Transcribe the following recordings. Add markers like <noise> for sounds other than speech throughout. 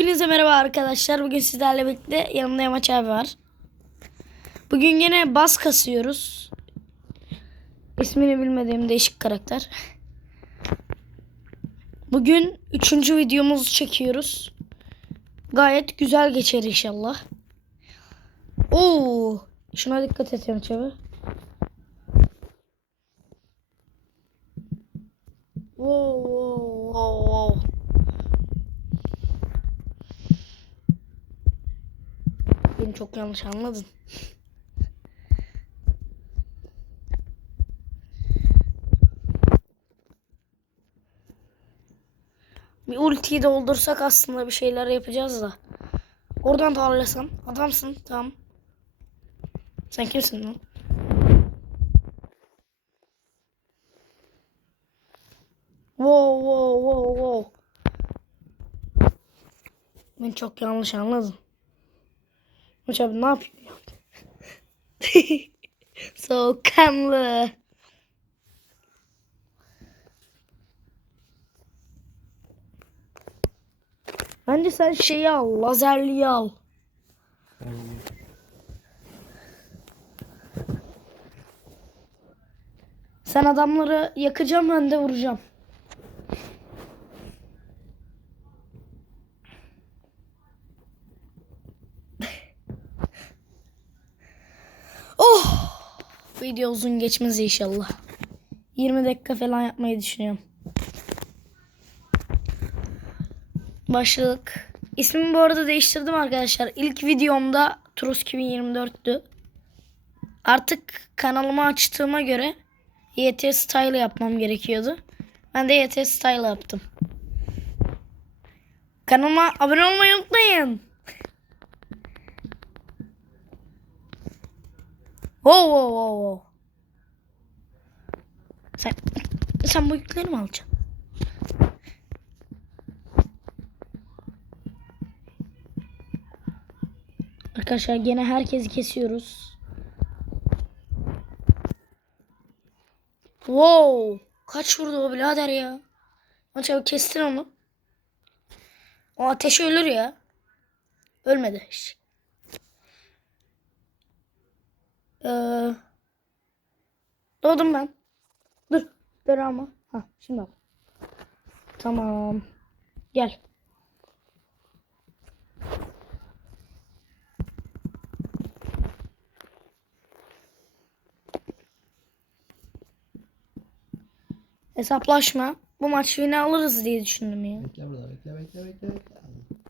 Hepinize merhaba arkadaşlar. Bugün sizlerle birlikte yanımda Yamaç abi var. Bugün yine bas kasıyoruz. İsmini bilmediğim değişik karakter. Bugün üçüncü videomuzu çekiyoruz. Gayet güzel geçer inşallah. Oo, şuna dikkat et Yamaç abi. Wow, wow, wow, wow. Beni çok yanlış anladın. Bir ultiyi doldursak aslında bir şeyler yapacağız da. Oradan darlasan. Adamsın tamam. Sen kimsin lan? Wow wow wow wow. Ben çok yanlış anladım. Hoş abi ne yapıyor? <laughs> Soğukkanlı. Bence sen şeyi al, lazerliyi al. Sen adamları yakacağım ben de vuracağım. Video uzun geçmez inşallah. 20 dakika falan yapmayı düşünüyorum. Başlık. İsmimi bu arada değiştirdim arkadaşlar. İlk videomda Turus 2024'tü. Artık kanalımı açtığıma göre YT Style yapmam gerekiyordu. Ben de YT Style yaptım. Kanalıma abone olmayı unutmayın. Wow wow wow wow. Sen, sen bu yükleri alacaksın? Arkadaşlar gene herkesi kesiyoruz. Wow. Kaç vurdu o birader ya? Maç abi kestin onu. O ateş ölür ya. Ölmedi hiç. Ee, doğdum ben. Dur. Dur ama. Ha, şimdi al. Tamam. Gel. Hesaplaşma. Bu maçı yine alırız diye düşündüm ya. Bekle burada bekle bekle bekle bekle.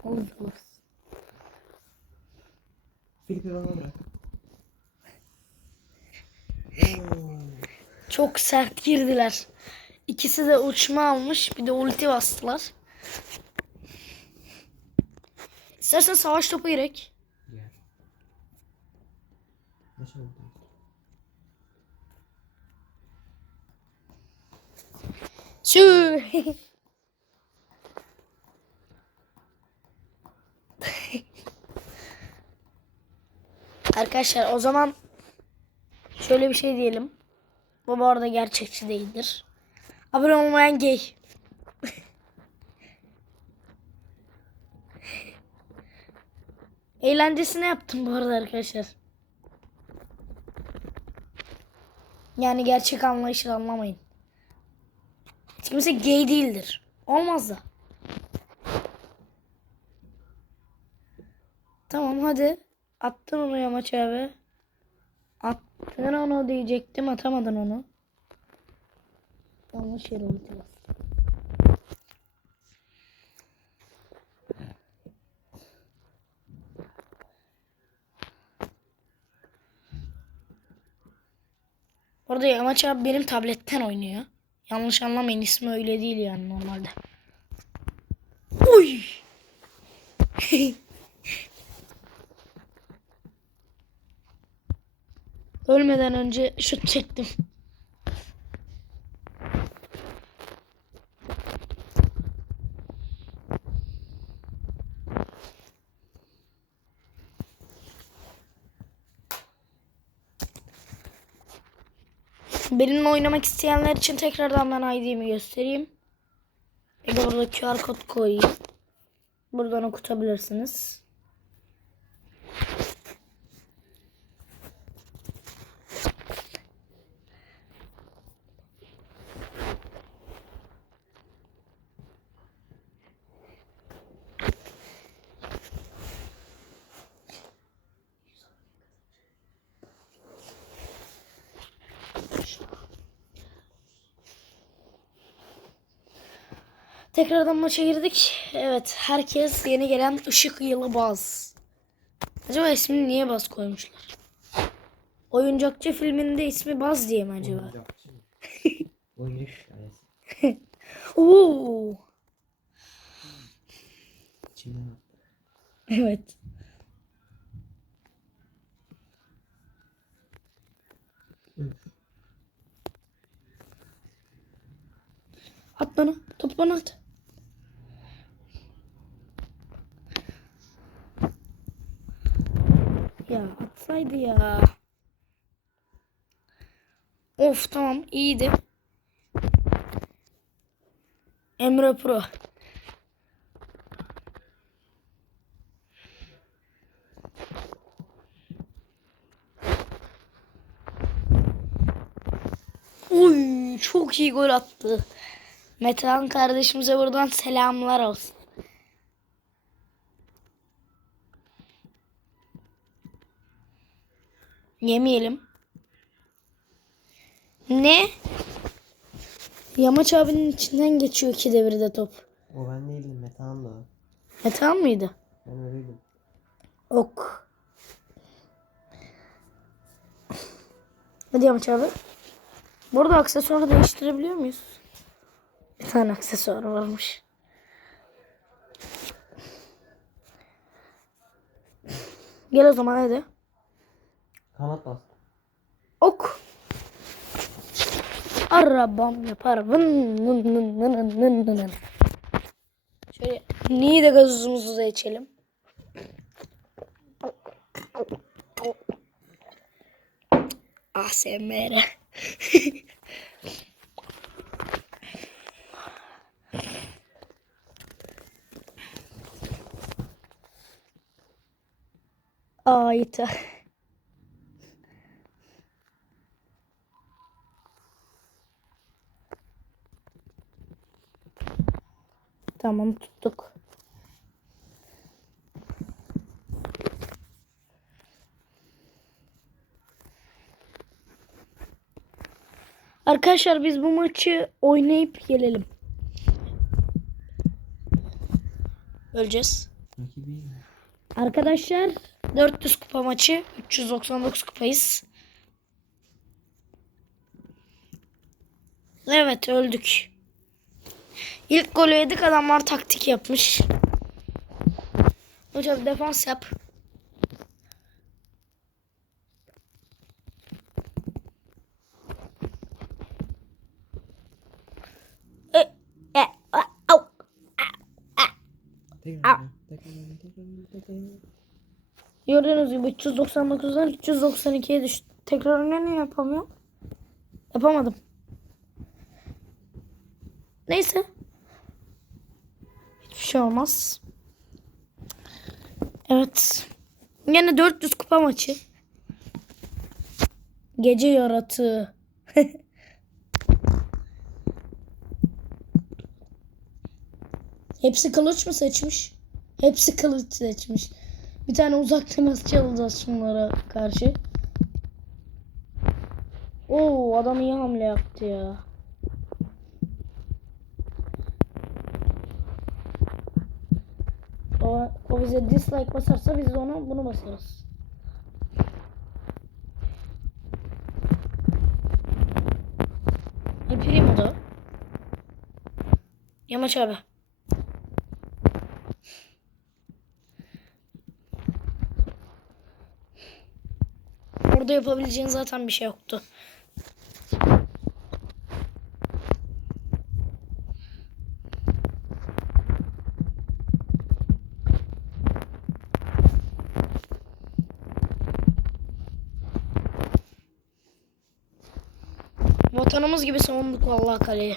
Alırız alırız. Filip'i bana bırak. Çok sert girdiler. İkisi de uçma almış. Bir de ulti bastılar. İstersen savaş topu gerek. Sü. <laughs> Arkadaşlar o zaman şöyle bir şey diyelim. Bu bu arada gerçekçi değildir. Abone olmayan gay. <laughs> Eğlencesine yaptım bu arada arkadaşlar. Yani gerçek anlayışla anlamayın. Kimse gay değildir. Olmaz da. Tamam hadi. Attın onu Yamaç abi. Attın onu diyecektim. Atamadın onu. Yanlış yere ulti. Orada Yamaç abi benim tabletten oynuyor. Yanlış anlamayın ismi öyle değil yani normalde. Uy. <laughs> Ölmeden önce şut çektim. Benimle oynamak isteyenler için tekrardan ben ID'mi göstereyim. De burada QR kod koyayım. Bu buradan okutabilirsiniz. Tekrardan maça girdik. Evet, herkes yeni gelen Işık Yılı Baz. Acaba ismini niye Baz koymuşlar? Oyuncakçı filminde ismi Baz diye mi acaba? Oyuncak. <laughs> Oo. Evet. At bana. Top bana at. Ya atsaydı ya. Of tamam iyiydi. Emre Pro. Uy çok iyi gol attı. Metehan kardeşimize buradan selamlar olsun. Yemeyelim. Ne? Yamaç abinin içinden geçiyor iki devirde top. O ben değildim. Metehan da. Metehan mıydı? Ben öyleydim. Ok. Hadi Yamaç abi. Burada aksesuarı değiştirebiliyor muyuz? Bir tane aksesuar varmış. Gel o zaman hadi. Kanat bastı. Ok. Arabam yapar. Vın vın vın vın vın vın. Şöyle niye de gazozumuzu da içelim. ASMR. <laughs> Ayta. Tamam tuttuk. Arkadaşlar biz bu maçı oynayıp gelelim. Öleceğiz. Arkadaşlar 400 kupa maçı 399 kupayız. Evet öldük. İlk golü yedik adamlar taktik yapmış. Hocam defans yap. Gördüğünüz gibi 399'dan 392'ye düştü. Tekrar ne yapamıyorum? Yapamadım. Neyse. Hiçbir şey olmaz. Evet. Yine 400 kupa maçı. Gece yaratığı. <laughs> Hepsi kılıç mı seçmiş? Hepsi kılıç seçmiş. Bir tane uzak temas alacağız şunlara karşı. Oo adam iyi hamle yaptı ya. O, o bize dislike basarsa biz de ona bunu basarız. El Primo da. Yamaç abi. Orada yapabileceğin zaten bir şey yoktu. Vatanımız gibi savunduk vallahi kaleyi.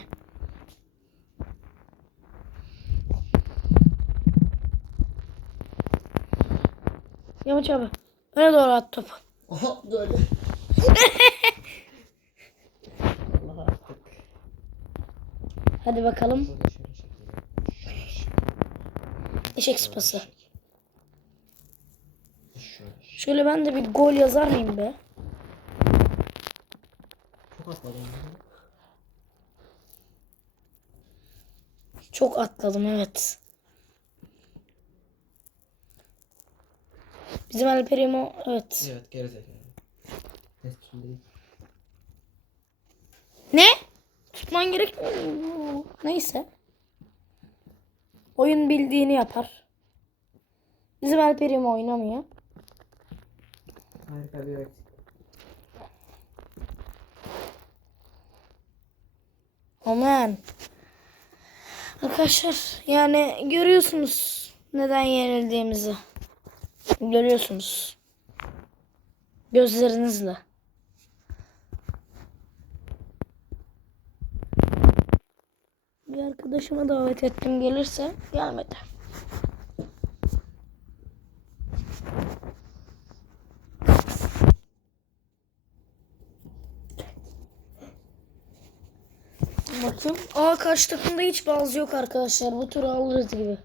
Yamaç abi. Öne doğru at topu. Aha böyle. Allah <laughs> artık. Hadi bakalım. Eşek sıpası. Şöyle. Şöyle ben de bir gol yazar mıyım be? Çok atladım. ya. Çok atladım evet. Bizim El Primo evet. Evet gerizekalı. Ne? Tutman gerekmiyor. Neyse. Oyun bildiğini yapar. Bizim El Primo oynamıyor. Harika bir Aman. Arkadaşlar yani görüyorsunuz neden yenildiğimizi. Görüyorsunuz. Gözlerinizle. Bir arkadaşıma davet ettim gelirse gelmedi. Bakayım. Aa karşı takımda hiç bazı yok arkadaşlar. Bu turu alırız gibi.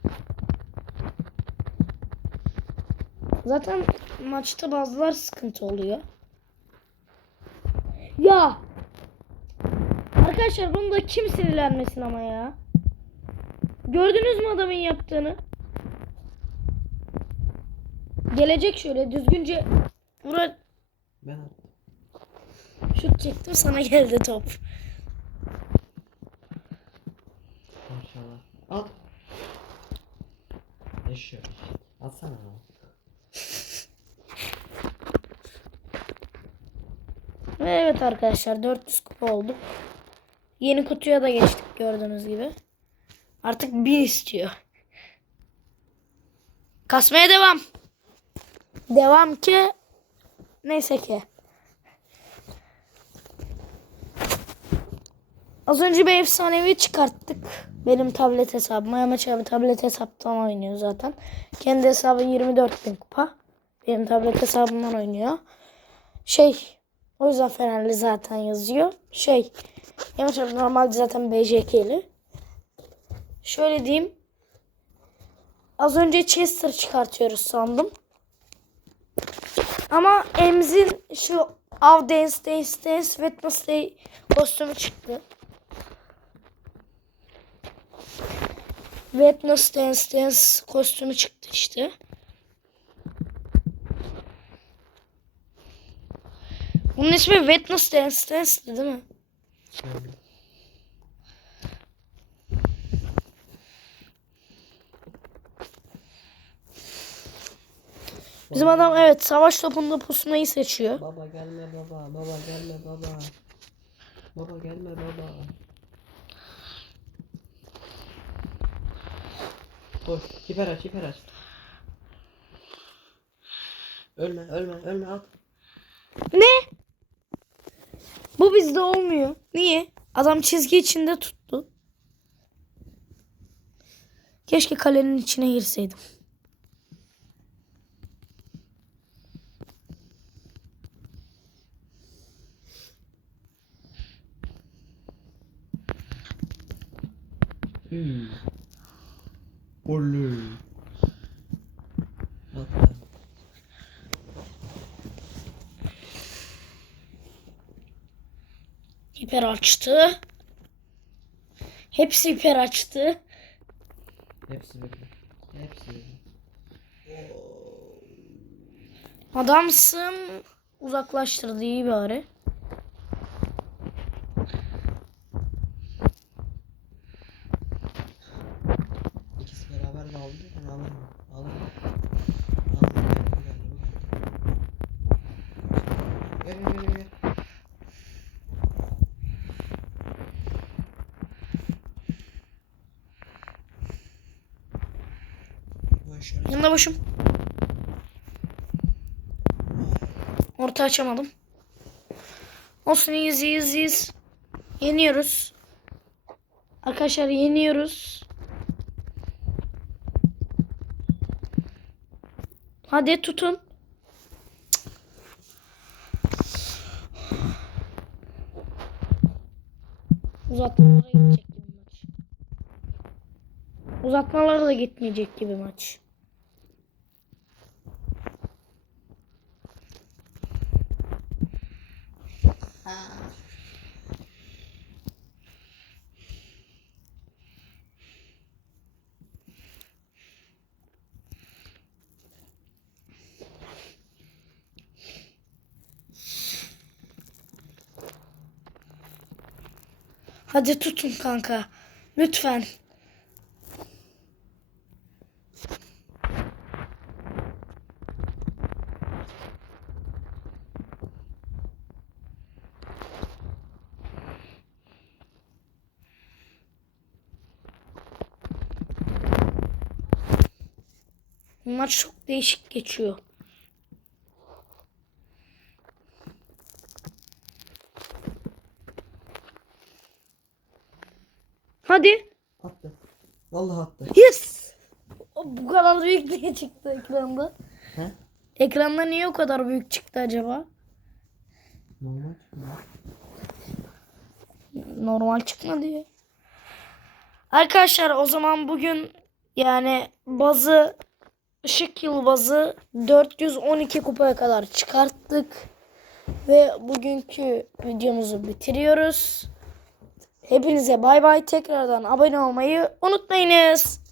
Zaten maçta bazılar sıkıntı oluyor. Ya. Arkadaşlar bunu da kim sinirlenmesin ama ya. Gördünüz mü adamın yaptığını? Gelecek şöyle düzgünce vura Ben attım. şut çektim sana geldi top. Maşallah. At. Eşya. Atsana. Ve evet arkadaşlar 400 kupa olduk. Yeni kutuya da geçtik gördüğünüz gibi. Artık bir istiyor. Kasmaya devam. Devam ki neyse ki. Az önce bir efsanevi çıkarttık. Benim tablet hesabıma. Yamaç abi tablet hesaptan oynuyor zaten. Kendi hesabı 24 bin kupa. Benim tablet hesabımdan oynuyor. Şey o yüzden Fenerli zaten yazıyor. Şey Yamaç abi normalde zaten BJK'li. Şöyle diyeyim. Az önce Chester çıkartıyoruz sandım. Ama Emz'in şu Av Dance Dance Dance Wednesday kostümü çıktı. Wednesday Dance Dance kostümü çıktı işte. Bunun ismi Wednesday Dance Dance'di değil mi? Bizim adam evet savaş topunda pusumayı seçiyor. Baba gelme baba. Baba gelme baba. Baba gelme baba. Koş. Hiper aç hiper aç. Ölme ölme ölme at. Ne? Bu bizde olmuyor. Niye? Adam çizgi içinde tuttu. Keşke kalenin içine girseydim. Hmm. Oley. At lan. Hiper açtı. Hepsi hiper açtı. Hepsi birden. Hepsi birden. Adamsın. Uzaklaştırdı iyi bari. Şöyle. Yanına başım. Orta açamadım. Olsun iyiyiz iyiyiz iyiyiz. Yeniyoruz. Arkadaşlar yeniyoruz. Hadi tutun. Uzatmalara gidecek gibi maç. Uzatmalara da gitmeyecek gibi maç. Hadi tutun kanka. Lütfen. Maç çok değişik geçiyor. Hadi. Attı. Vallahi attı. Yes. Bu kadar büyük <laughs> niye çıktı ekranda? He? Ekranda niye o kadar büyük çıktı acaba? Normal çıkmıyor. Normal çıkmadı ya. Arkadaşlar o zaman bugün yani bazı ışık yıl bazı 412 kupaya kadar çıkarttık. Ve bugünkü videomuzu bitiriyoruz. Hepinize bay bay. Tekrardan abone olmayı unutmayınız.